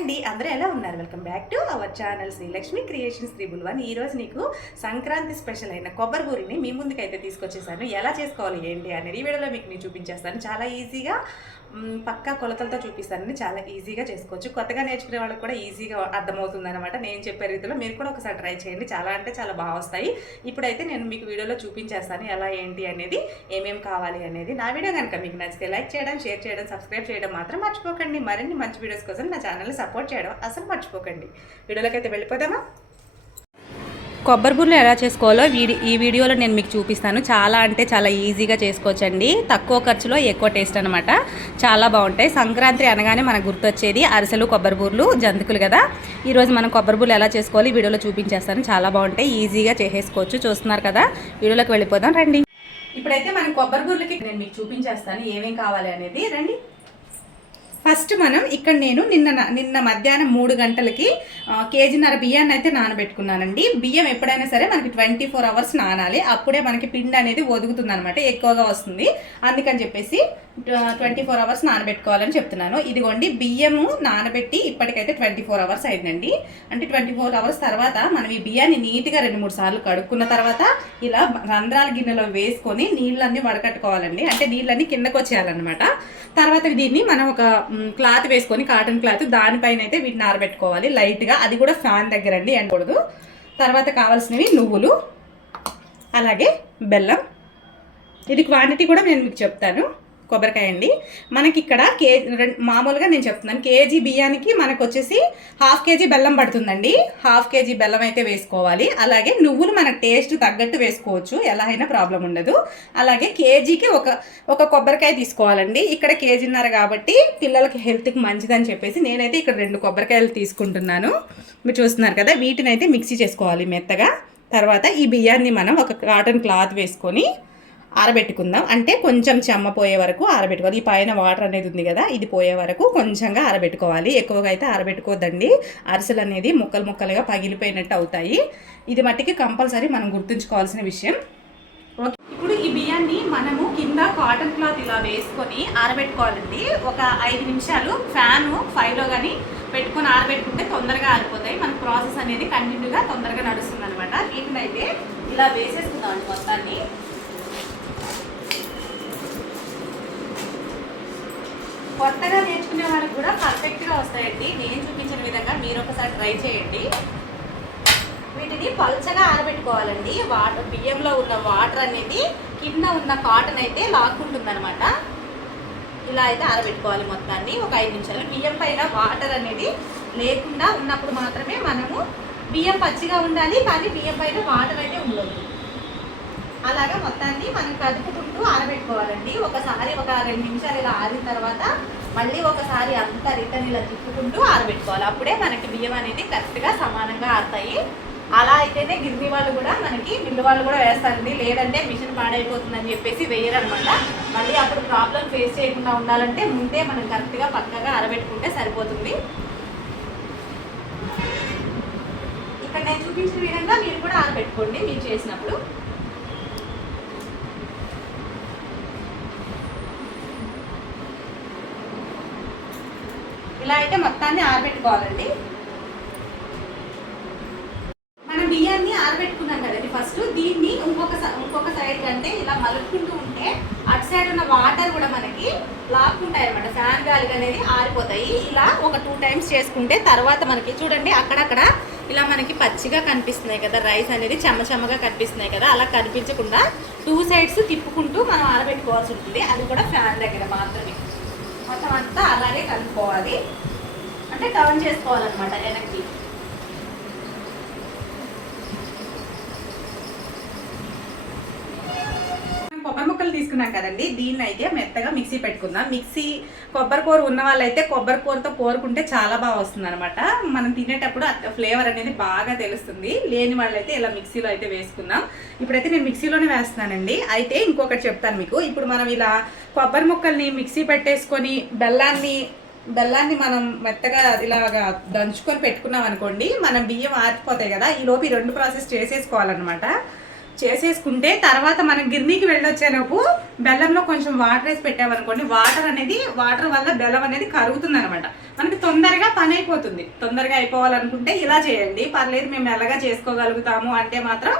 అండి అందరూ ఎలా ఉన్నారు? Welcome back to our channel Srilakshmi creations triple one ఈరోజు నీకు సంక్రాంతి స్పెషల్ అయిన కొబ్బరి బూరిని మీ ముందుకైతే తీసుకొచ్చేసాను. ఎలా చేసుకోవాలి ఏంటి అనేది ఈ వీడియోలో మీకు నేను చూపించేస్తాను. చాలా ఈజీగా పక్కా కొలతలతో చూపిస్తానని చాలా ఈజీగా చేసుకోవచ్చు. కొత్తగా నేర్చుకునే వాళ్ళకి కూడా ఈజీగా అర్థమవుతుంది అనమాట నేను చెప్పే రీతిలో మీరు కూడా ఒకసారి ట్రై చేయండి. చాలా అంటే చాలా బాగా వస్తాయి. ఇప్పుడైతే నేను మీకు వీడియోలో చూపించేస్తాను ఎలా ఏంటి అనేది ఏమేమి కావాలి అనేది. నా వీడియో కనుక మీకు నచ్చితే లైక్ చేయడం షేర్ చేయడం సబ్స్క్రైబ్ చేయడం మాత్రం మర్చిపోకండి. మరిన్ని మంచి వీడియోస్ కోసం నా ఛానల్ని సపోర్ట్ చేయడం అసలు మర్చిపోకండి. వీడియోలోకి అయితే వెళ్ళిపోదామా? కొబ్బరి బుర్రలు ఎలా చేసుకోవాలో ఈ వీడియోలో నేను మీకు చూపిస్తాను. చాలా అంటే చాలా ఈజీగా చేసుకోవచ్చండి. తక్కువ ఖర్చులో ఎక్కువ టేస్ట్ అనమాట చాలా బాగుంటాయి. సంక్రాంతి అనగానే మనకు గుర్తొచ్చేది అరిసెలు కొబ్బరి బూర్లు జంతికలు కదా. ఈరోజు మనం కొబ్బరి బూర్లు ఎలా చేసుకోవాలి ఈ వీడియోలో చూపించేస్తాను. చాలా బాగుంటాయి. ఈజీగా చేసేసుకోవచ్చు. చూస్తున్నారు కదా. వీడియోలోకి వెళ్ళిపోదాం. రండి. ఇప్పుడైతే మనం కొబ్బరి బూర్లకి నేను మీకు చూపించేస్తాను. ఏమేమి కావాలి అనేది. రండి. ఫస్ట్ మనం ఇక్కడ నేను నిన్న నిన్న మధ్యాహ్నం మూడు గంటలకి కేజీన్నర బియ్యాన్ని అయితే నానబెట్టుకున్నానండి. బియ్యం ఎప్పుడైనా సరే మనకి ట్వంటీ ఫోర్ అవర్స్ నానాలి. అప్పుడే మనకి పిండి అనేది ఒదుగుతుంది అనమాట ఎక్కువగా వస్తుంది. అందుకని చెప్పేసి ట్వంటీ ఫోర్ అవర్స్ నానబెట్టుకోవాలని చెప్తున్నాను. ఇదిగోండి బియ్యము నానబెట్టి ఇప్పటికైతే ట్వంటీ ఫోర్ అవర్స్ అయిందండి. అంటే ట్వంటీ ఫోర్ అవర్స్ తర్వాత మనం ఈ బియ్యాన్ని నీట్గా రెండు మూడు సార్లు కడుక్కున్న తర్వాత ఇలా రంధ్రాల గిన్నెలో వేసుకొని నీళ్ళన్నీ వడకట్టుకోవాలండి. అంటే నీళ్ళన్నీ కిందకు వచ్చేయాలన్నమాట తర్వాత దీన్ని మనం ఒక క్లాత్ వేసుకొని కాటన్ క్లాత్ దానిపైన అయితే వీటిని ఆరబెట్టుకోవాలి. లైట్గా అది కూడా ఫ్యాన్ దగ్గర అండి ఎండకూడదు. తర్వాత కావాల్సినవి నువ్వులు అలాగే బెల్లం. ఇది క్వాంటిటీ కూడా నేను మీకు చెప్తాను. కొబ్బరికాయ అండి. మనకి ఇక్కడ కే మామూలుగా నేను చెప్తున్నాను. కేజీ బియ్యానికి మనకు వచ్చేసి హాఫ్ కేజీ బెల్లం పడుతుందండి. హాఫ్ కేజీ బెల్లం అయితే వేసుకోవాలి. అలాగే నువ్వులు మనకు టేస్ట్ తగ్గట్టు వేసుకోవచ్చు. ఎలా అయినా ప్రాబ్లం ఉండదు. అలాగే కేజీకి ఒక ఒక కొబ్బరికాయ తీసుకోవాలండి. ఇక్కడ కేజీన్నర కాబట్టి పిల్లలకి హెల్త్కి మంచిదని చెప్పేసి నేనైతే ఇక్కడ రెండు కొబ్బరికాయలు తీసుకుంటున్నాను. మీరు చూస్తున్నారు కదా వీటిని అయితే మిక్సీ చేసుకోవాలి మెత్తగా. తర్వాత ఈ బియ్యాన్ని మనం ఒక కాటన్ క్లాత్ వేసుకొని ఆరబెట్టుకుందాం. అంటే కొంచెం చెమ్మ పోయే వరకు ఆరబెట్టుకోవాలి. ఈ పైన వాటర్ అనేది ఉంది కదా ఇది పోయే వరకు కొంచెంగా ఆరబెట్టుకోవాలి. ఎక్కువగా అయితే ఆరబెట్టుకోవద్దండి అరిసెలు అనేది ముక్కలు ముక్కలుగా పగిలిపోయినట్టు అవుతాయి. ఇది మట్టికి కంపల్సరీ మనం గుర్తుంచుకోవాల్సిన విషయం. ఇప్పుడు ఈ బియ్యాన్ని మనము కింద కాటన్ క్లాత్ ఇలా వేసుకొని ఆరబెట్టుకోవాలండి. ఒక ఐదు నిమిషాలు ఫ్యాన్ ఫైవ్లో కానీ పెట్టుకొని ఆరబెట్టుకుంటే తొందరగా ఆరిపోతాయి. మన ప్రాసెస్ అనేది కంటిన్యూగా తొందరగా నడుస్తుంది అనమాట వీటిని అయితే ఇలా వేసేసుకుందాం మొత్తాన్ని. కొత్తగా నేర్చుకునే వాళ్ళకి కూడా పర్ఫెక్ట్గా వస్తాయండి. నేను చూపించిన విధంగా మీరు ఒకసారి ట్రై చేయండి. వీటిని పల్చగా ఆరబెట్టుకోవాలండి. వాటర్ బియ్యంలో ఉన్న వాటర్ అనేది కింద ఉన్న కాటన్ అయితే లాక్కుంటుందన్నమాట. ఇలా అయితే ఆరబెట్టుకోవాలి మొత్తాన్ని. ఒక ఐదు నిమిషాలు. బియ్యం పైన వాటర్ అనేది లేకుండా ఉన్నప్పుడు మాత్రమే మనము బియ్యం పచ్చిగా ఉండాలి కానీ బియ్యం పైన వాటర్ అయితే ఉండదు. అలాగా మొత్తాన్ని మనం కదుపుకుంటూ ఆరబెట్టుకోవాలండి. ఒకసారి ఒక రెండు నిమిషాలు ఇలా ఆరిన తర్వాత మళ్ళీ ఒకసారి అంతా రిటర్న్ ఇలా తిప్పుకుంటూ ఆరబెట్టుకోవాలి. అప్పుడే మనకి బియ్యం అనేది కరెక్ట్గా సమానంగా ఆరుతాయి. అలా అయితేనే గిర్ని వాళ్ళు కూడా మనకి మిల్లు వాళ్ళు కూడా వేస్తారండి. లేదంటే మిషన్ పాడైపోతుందని చెప్పేసి వేయరనమాట. మళ్ళీ అప్పుడు ప్రాబ్లం ఫేస్ చేయకుండా ఉండాలంటే ముందే మనం కరెక్ట్గా పక్కగా ఆరబెట్టుకుంటే సరిపోతుంది. ఇక్కడ నేను చూపించిన విధంగా మీరు కూడా ఆరబెట్టుకోండి మీరు చేసినప్పుడు. ఇలా అయితే మొత్తాన్ని ఆరబెట్టుకోవాలండి. మనం బియ్యాన్ని ఆరబెట్టుకున్నాం కదండి ఫస్ట్. దీన్ని ఇంకొక ఇంకొక సైడ్ అంటే ఇలా మలుపుకుంటూ ఉంటే అటు సైడ్ ఉన్న వాటర్ కూడా మనకి లాక్కుంటాయి అనమాట ఫ్యాన్ గాలిగా అనేది ఆరిపోతాయి. ఇలా ఒక టూ టైమ్స్ చేసుకుంటే తర్వాత మనకి చూడండి అక్కడక్కడ ఇలా మనకి పచ్చిగా కనిపిస్తున్నాయి కదా. రైస్ అనేది చెమ్మచెమ్మగా కనిపిస్తున్నాయి కదా. అలా కనిపించకుండా టూ సైడ్స్ తిప్పుకుంటూ మనం ఆరబెట్టుకోవాల్సి ఉంటుంది. అది కూడా ఫ్యాన్ దగ్గర మాత్రమే. మొత్తం అంతా అలాగే కలుపుకోవాలి. అంటే కవర్ చేసుకోవాలన్నమాట వెనక్కి. మనం కొబ్బరి ముక్కలు తీసుకున్నాం కదండి దీన్ని అయితే మెత్తగా మిక్సీ పెట్టుకుందాం. మిక్సీ కొబ్బరి కూర ఉన్న వాళ్ళైతే కొబ్బరి కూరతో కోరుకుంటే చాలా బాగా వస్తుంది అనమాట మనం తినేటప్పుడు ఫ్లేవర్ అనేది బాగా తెలుస్తుంది. లేని వాళ్ళైతే ఇలా మిక్సీలో అయితే వేసుకుందాం. ఇప్పుడైతే నేను మిక్సీలోనే వేస్తున్నానండి. అయితే ఇంకొకటి చెప్తాను మీకు. ఇప్పుడు మనం ఇలా కొబ్బరి ముక్కల్ని మిక్సీ పెట్టేసుకొని బెల్లాన్ని బెల్లాన్ని మనం మెత్తగా ఇలాగా దంచుకొని పెట్టుకున్నాం అనుకోండి మనం బియ్యం ఆరిపోతాయి కదా ఈ లోపు ఈ రెండు ప్రాసెస్ చేసేసుకోవాలన్నమాట. చేసేసుకుంటే తర్వాత మనం గిర్నీకి వెళ్ళొచ్చేలోపు బెల్లంలో కొంచెం వాటర్ వేసి పెట్టామనుకోండి వాటర్ అనేది వాటర్ వల్ల బెల్లం అనేది కరుగుతుంది అనమాట మనకి తొందరగా పని అయిపోతుంది. తొందరగా అయిపోవాలనుకుంటే ఇలా చేయండి. పర్లేదు మేము మెల్లగా చేసుకోగలుగుతాము అంటే మాత్రం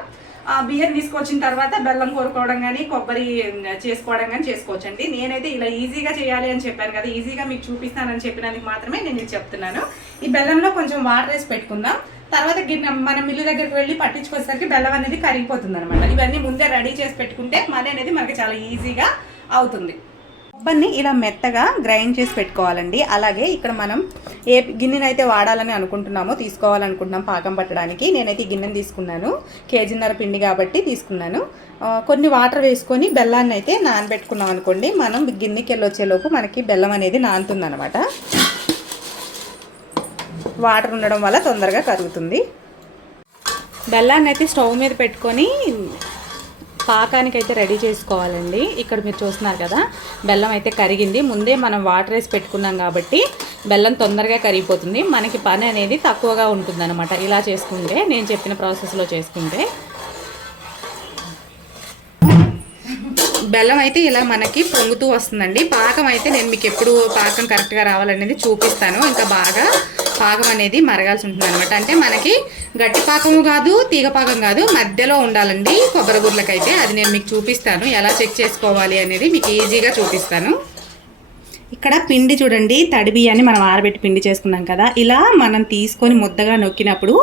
బియ్యం తీసుకొచ్చిన తర్వాత బెల్లం కోరుకోవడం కానీ కొబ్బరి చేసుకోవడం కానీ చేసుకోవచ్చండి. నేనైతే ఇలా ఈజీగా చేయాలి అని చెప్పాను కదా ఈజీగా మీకు చూపిస్తానని చెప్పినందుకు మాత్రమే నేను ఇది చెప్తున్నాను. ఈ బెల్లంలో కొంచెం వాటర్ వేసి పెట్టుకుందాం. తర్వాత గిన్నె మన మిల్లు దగ్గరికి వెళ్ళి పట్టించుకోసరికి బెల్లం అనేది కరిగిపోతుంది అనమాట ఇవన్నీ ముందే రెడీ చేసి పెట్టుకుంటే మనీ అనేది మనకి చాలా ఈజీగా అవుతుంది. కొబ్బరిని ఇలా మెత్తగా గ్రైండ్ చేసి పెట్టుకోవాలండి. అలాగే ఇక్కడ మనం ఏ గిన్నెని అయితే వాడాలని అనుకుంటున్నామో తీసుకోవాలనుకుంటున్నాం పాకం పట్టడానికి. నేనైతే ఈ గిన్నెని తీసుకున్నాను. కేజీన్నర పిండి కాబట్టి తీసుకున్నాను. కొన్ని వాటర్ వేసుకొని బెల్లాన్ని అయితే నానబెట్టుకున్నాం అనుకోండి. మనం గిన్నెకి వెళ్ళి వచ్చేలోపు మనకి బెల్లం అనేది నానుతుంది వాటర్ ఉండడం వల్ల తొందరగా కరుగుతుంది. బెల్లాన్ని అయితే స్టవ్ మీద పెట్టుకొని పాకానికి అయితే రెడీ చేసుకోవాలండి. ఇక్కడ మీరు చూస్తున్నారు కదా బెల్లం అయితే కరిగింది. ముందే మనం వాటర్ వేసి పెట్టుకున్నాం కాబట్టి బెల్లం తొందరగా కరిగిపోతుంది. మనకి పని అనేది తక్కువగా ఉంటుంది ఇలా చేసుకుంటే నేను చెప్పిన ప్రాసెస్లో చేసుకుంటే. బెల్లం అయితే ఇలా మనకి పొంగుతూ వస్తుందండి. పాకం అయితే నేను మీకు ఎప్పుడు పాకం కరెక్ట్గా రావాలనేది చూపిస్తాను. ఇంకా బాగా పాకం అనేది మరగాల్సి ఉంటుంది అనమాట అంటే మనకి గట్టి పాకము కాదు తీగ పాకం కాదు మధ్యలో ఉండాలండి కొబ్బరి గుర్లకైతే అది నేను మీకు చూపిస్తాను. ఎలా చెక్ చేసుకోవాలి అనేది మీకు ఈజీగా చూపిస్తాను. ఇక్కడ పిండి చూడండి తడి బియ్యాన్ని మనం ఆరబెట్టి పిండి చేసుకున్నాం కదా. ఇలా మనం తీసుకొని ముద్దగా నొక్కినప్పుడు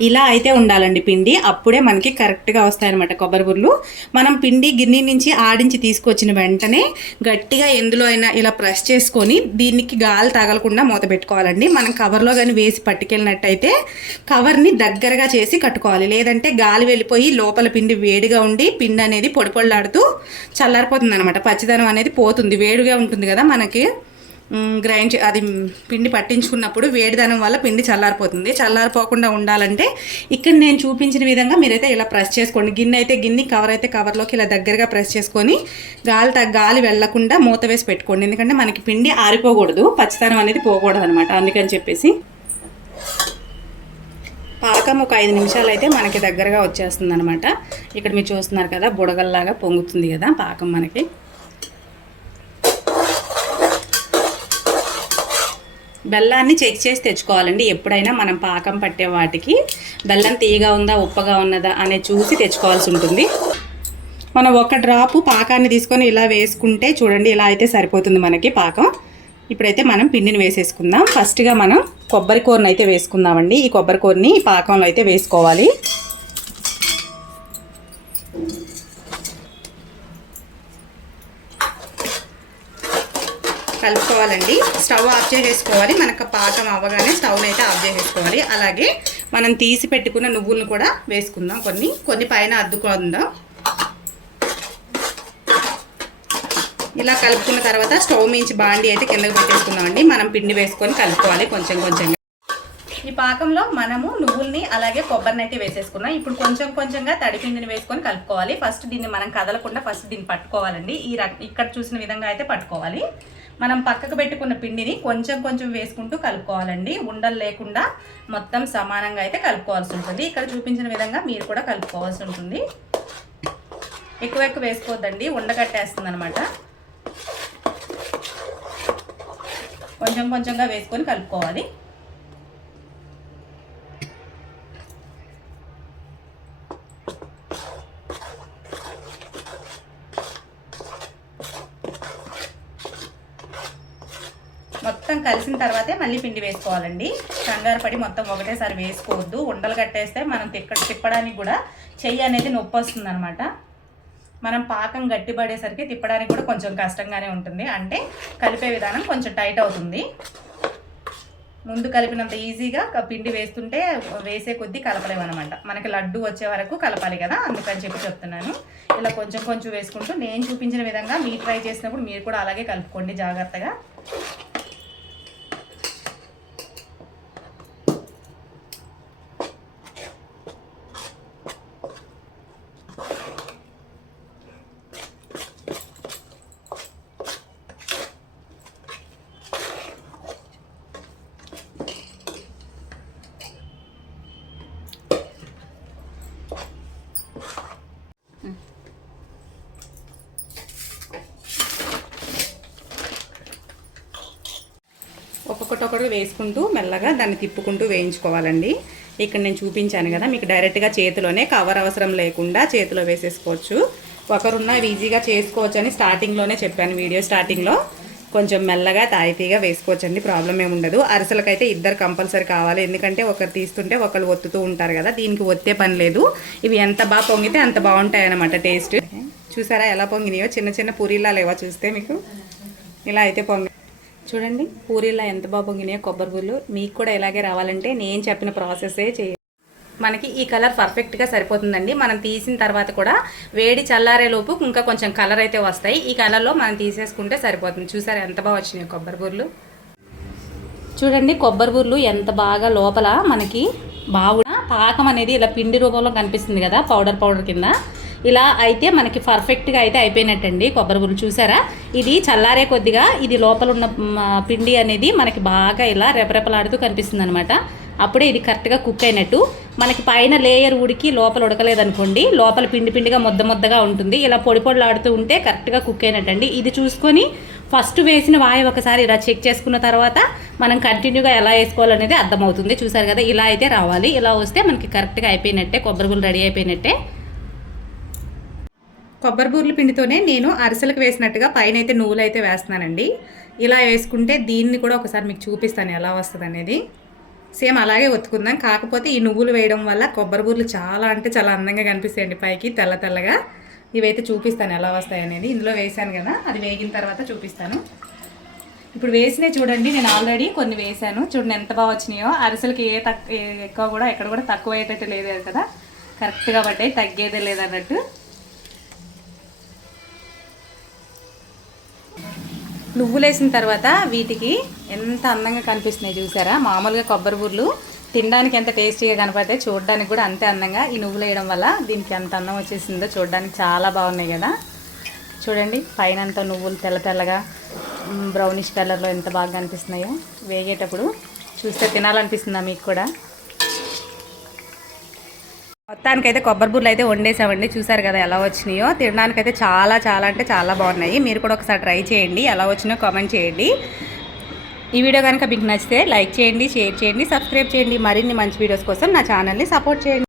ఇలా అయితే ఉండాలండి పిండి. అప్పుడే మనకి కరెక్ట్గా వస్తాయన్నమాట కొబ్బరి బుర్లు మనం పిండి గిన్నె నుంచి ఆడించి తీసుకొచ్చిన వెంటనే గట్టిగా ఎందులో అయినా ఇలా ప్రెస్ చేసుకొని దీనికి గాలి తగలకుండా మూత పెట్టుకోవాలండి. మనం కవర్లో కానీ వేసి పట్టుకెళ్ళినట్టయితే కవర్ని దగ్గరగా చేసి కట్టుకోవాలి. లేదంటే గాలి వెళ్ళిపోయి లోపల పిండి వేడిగా ఉండి పిండి అనేది పొడి చల్లారిపోతుంది అనమాట పచ్చిదనం అనేది పోతుంది వేడిగా ఉంటుంది కదా మనకి. గ్రైండ్ చే- అది పిండి పట్టించుకున్నప్పుడు వేడిదనం వల్ల పిండి చల్లారిపోతుంది. చల్లారిపోకుండా ఉండాలంటే ఇక్కడ నేను చూపించిన విధంగా మీరైతే ఇలా ప్రెస్ చేసుకోండి. గిన్నె అయితే గిన్నె కవర్ అయితే కవర్లోకి ఇలా దగ్గరగా ప్రెస్ చేసుకొని గాలి త- గాలి వెళ్ళకుండా మూత వేసి పెట్టుకోండి. ఎందుకంటే మనకి పిండి ఆరిపోకూడదు. పచ్చితనం అనేది పోకూడదు అనమాట అందుకని చెప్పేసి పాకం ఒక ఐదు నిమిషాలు అయితే మనకి దగ్గరగా వచ్చేస్తుంది అనమాట ఇక్కడ మీరు చూస్తున్నారు కదా బుడగల్లాగా పొంగుతుంది కదా పాకం మనకి. బెల్లాన్ని చెక్ చేసి తెచ్చుకోవాలండి. ఎప్పుడైనా మనం పాకం పట్టే వాటికి బెల్లం తీయగా ఉందా ఉప్పగా ఉన్నదా అనే చూసి తెచ్చుకోవాల్సి ఉంటుంది. మనం ఒక డ్రాపు పాకాన్ని తీసుకొని ఇలా వేసుకుంటే చూడండి ఇలా అయితే సరిపోతుంది మనకి పాకం. ఇప్పుడైతే మనం పిండిని వేసేసుకుందాం. ఫస్ట్గా మనం కొబ్బరి కూరని అయితే వేసుకుందామండి. ఈ కొబ్బరి కూరని పాకంలో అయితే వేసుకోవాలి. కలుపుకోవాలండి. స్టవ్ ఆఫ్ చేసేసుకోవాలి. మనకు పాకం అవ్వగానే స్టవ్ని అయితే ఆఫ్ చేసేసుకోవాలి. అలాగే మనం తీసి పెట్టుకున్న నువ్వులను కూడా వేసుకుందాం. కొన్ని కొన్ని పైన అద్దుకుందాం. ఇలా కలుపుకున్న తర్వాత స్టవ్ మించి బాండి అయితే కిందకి పెట్టేసుకుందామండి మనం పిండి వేసుకొని కలుపుకోవాలి కొంచెం కొంచెంగా. ఈ పాకంలో మనము నువ్వుల్ని అలాగే కొబ్బరిని అయితే వేసేసుకున్నాం. ఇప్పుడు కొంచెం కొంచెంగా తడిపిండిని వేసుకొని కలుపుకోవాలి. ఫస్ట్ దీన్ని మనం కదలకుండా ఫస్ట్ దీన్ని పట్టుకోవాలండి. ఈ ఇక్కడ చూసిన విధంగా అయితే పట్టుకోవాలి. మనం పక్కకు పెట్టుకున్న పిండిని కొంచెం కొంచెం వేసుకుంటూ కలుపుకోవాలండి. ఉండలు లేకుండా మొత్తం సమానంగా అయితే కలుపుకోవాల్సి ఉంటుంది. ఇక్కడ చూపించిన విధంగా మీరు కూడా కలుపుకోవాల్సి ఉంటుంది. ఎక్కువ ఎక్కువ వేసుకోవద్దండి. ఉండకట్టేస్తుంది అనమాట కొంచెం కొంచెంగా వేసుకొని కలుపుకోవాలి. వేసిన తర్వాతే మళ్ళీ పిండి వేసుకోవాలండి. కంగారు పడి మొత్తం ఒకటేసారి వేసుకోవద్దు. ఉండలు కట్టేస్తే మనం తిక్క తిప్పడానికి కూడా చెయ్యి అనేది నొప్పి వస్తుంది అనమాట మనం పాకం గట్టిపడేసరికి తిప్పడానికి కూడా కొంచెం కష్టంగానే ఉంటుంది. అంటే కలిపే విధానం కొంచెం టైట్ అవుతుంది. ముందు కలిపినంత ఈజీగా పిండి వేస్తుంటే వేసే కొద్దీ కలపలేమనమాట మనకి లడ్డు వచ్చే వరకు కలపాలి కదా అందుకని చెప్పి చెప్తున్నాను. ఇలా కొంచెం కొంచెం వేసుకుంటూ నేను చూపించిన విధంగా మీరు ట్రై చేసినప్పుడు మీరు కూడా అలాగే కలుపుకోండి జాగ్రత్తగా. ఒక్కొక్కటి ఒకటి వేసుకుంటూ మెల్లగా దాన్ని తిప్పుకుంటూ వేయించుకోవాలండి. ఇక్కడ నేను చూపించాను కదా మీకు డైరెక్ట్గా చేతిలోనే కవర్ అవసరం లేకుండా చేతిలో వేసేసుకోవచ్చు. ఒకరున్నా ఈజీగా చేసుకోవచ్చు అని స్టార్టింగ్లోనే చెప్పాను వీడియో స్టార్టింగ్లో కొంచెం మెల్లగా తాయితీగా వేసుకోవచ్చండి. ప్రాబ్లం ఏమి ఉండదు. అరిసెలకైతే ఇద్దరు కంపల్సరీ కావాలి. ఎందుకంటే ఒకరు తీస్తుంటే ఒకరు ఒత్తుతూ ఉంటారు కదా దీనికి ఒత్తే పని లేదు. ఇవి ఎంత బాగా పొంగితే అంత బాగుంటాయి అన్నమాట టేస్ట్. చూసారా ఎలా పొంగినాయో? చిన్న చిన్న పూరీలా లేవా చూస్తే మీకు? ఇలా అయితే పొంగి చూడండి పూరీలా ఎంత బాగా పొంగినాయో కొబ్బరి పూలు మీకు కూడా ఇలాగే రావాలంటే నేను చెప్పిన ప్రాసెసే చేయాలి మనకి ఈ కలర్ పర్ఫెక్ట్గా సరిపోతుందండి. మనం తీసిన తర్వాత కూడా వేడి చల్లారే లోపు ఇంకా కొంచెం కలర్ అయితే వస్తాయి. ఈ కలర్లో మనం తీసేసుకుంటే సరిపోతుంది. చూసారా ఎంత బాగా వచ్చినాయి కొబ్బరి బూర్లు? చూడండి కొబ్బరి బూర్లు ఎంత బాగా లోపల మనకి బాగున పాకం అనేది ఇలా పిండి రూపంలో కనిపిస్తుంది కదా పౌడర్ పౌడర్ కింద. ఇలా అయితే మనకి పర్ఫెక్ట్గా అయితే అయిపోయినట్టండి కొబ్బరి బుర్రు చూసారా? ఇది చల్లారే కొద్దిగా ఇది లోపల ఉన్న పిండి అనేది మనకి బాగా ఇలా రెపరెపలాడుతూ కనిపిస్తుంది అనమాట అప్పుడే ఇది కరెక్ట్గా కుక్ అయినట్టు. మనకి పైన లేయర్ ఉడికి లోపల ఉడకలేదనుకోండి లోపల పిండి పిండిగా ముద్ద ముద్దగా ఉంటుంది. ఇలా పొడి పొడిలాడుతూ ఉంటే కరెక్ట్గా కుక్ అయినట్టండి. ఇది చూసుకొని ఫస్ట్ వేసిన వాయి ఒకసారి ఇలా చెక్ చేసుకున్న తర్వాత మనం కంటిన్యూగా ఎలా వేసుకోవాలనేది అర్థమవుతుంది. చూసారు కదా ఇలా అయితే రావాలి. ఇలా వస్తే మనకి కరెక్ట్గా అయిపోయినట్టే కొబ్బరి గుళ్ళు రెడీ అయిపోయినట్టే. కొబ్బరి బూర్ల పిండితోనే నేను అరిసెలకు వేసినట్టుగా పైన అయితే నువ్వులు అయితే వేస్తున్నానండి. ఇలా వేసుకుంటే దీన్ని కూడా ఒకసారి మీకు చూపిస్తాను ఎలా వస్తుంది అనేది సేమ్ అలాగే ఒత్తుకుందాం. కాకపోతే ఈ నువ్వులు వేయడం వల్ల కొబ్బరి బూర్లు చాలా అంటే చాలా అందంగా కనిపిస్తాయండి పైకి తెల్ల తెల్లగా. ఇవైతే చూపిస్తాను ఎలా వస్తాయి అనేది. ఇందులో వేసాను కదా అది వేగిన తర్వాత చూపిస్తాను. ఇప్పుడు వేసినవి చూడండి నేను ఆల్రెడీ కొన్ని వేసాను చూడండి ఎంత బాగా వచ్చినాయో. అరిసెలకి ఏ తక్కువ ఎక్కువ కూడా ఎక్కడ కూడా తక్కువ అయ్యేటట్టు లేదు కదా. కరెక్ట్గా పడ్డాయి తగ్గేదే లేదన్నట్టు నువ్వులు వేసిన తర్వాత వీటికి ఎంత అందంగా కనిపిస్తున్నాయి చూసారా? మామూలుగా కొబ్బరి బూర్లు తినడానికి ఎంత టేస్టీగా కనపడతాయి చూడడానికి కూడా అంతే అందంగా ఈ నువ్వులు వేయడం వల్ల దీనికి ఎంత అందం వచ్చేసిందో చూడడానికి చాలా బాగున్నాయి కదా. చూడండి పైన అంతా నువ్వులు తెల్ల తెల్లగా బ్రౌనిష్ కలర్లో ఎంత బాగా కనిపిస్తున్నాయో వేగేటప్పుడు చూస్తే తినాలనిపిస్తుందా మీకు కూడా? మొత్తానికైతే కొబ్బరి బుర్లు అయితే వండేసామండి. చూసారు కదా ఎలా వచ్చినాయో. తినడానికైతే చాలా చాలా అంటే చాలా బాగున్నాయి. మీరు కూడా ఒకసారి ట్రై చేయండి. ఎలా వచ్చినాయో కామెంట్ చేయండి. ఈ వీడియో కనుక మీకు నచ్చితే లైక్ చేయండి షేర్ చేయండి సబ్స్క్రైబ్ చేయండి. మరిన్ని మంచి వీడియోస్ కోసం నా ఛానల్ని సపోర్ట్ చేయండి.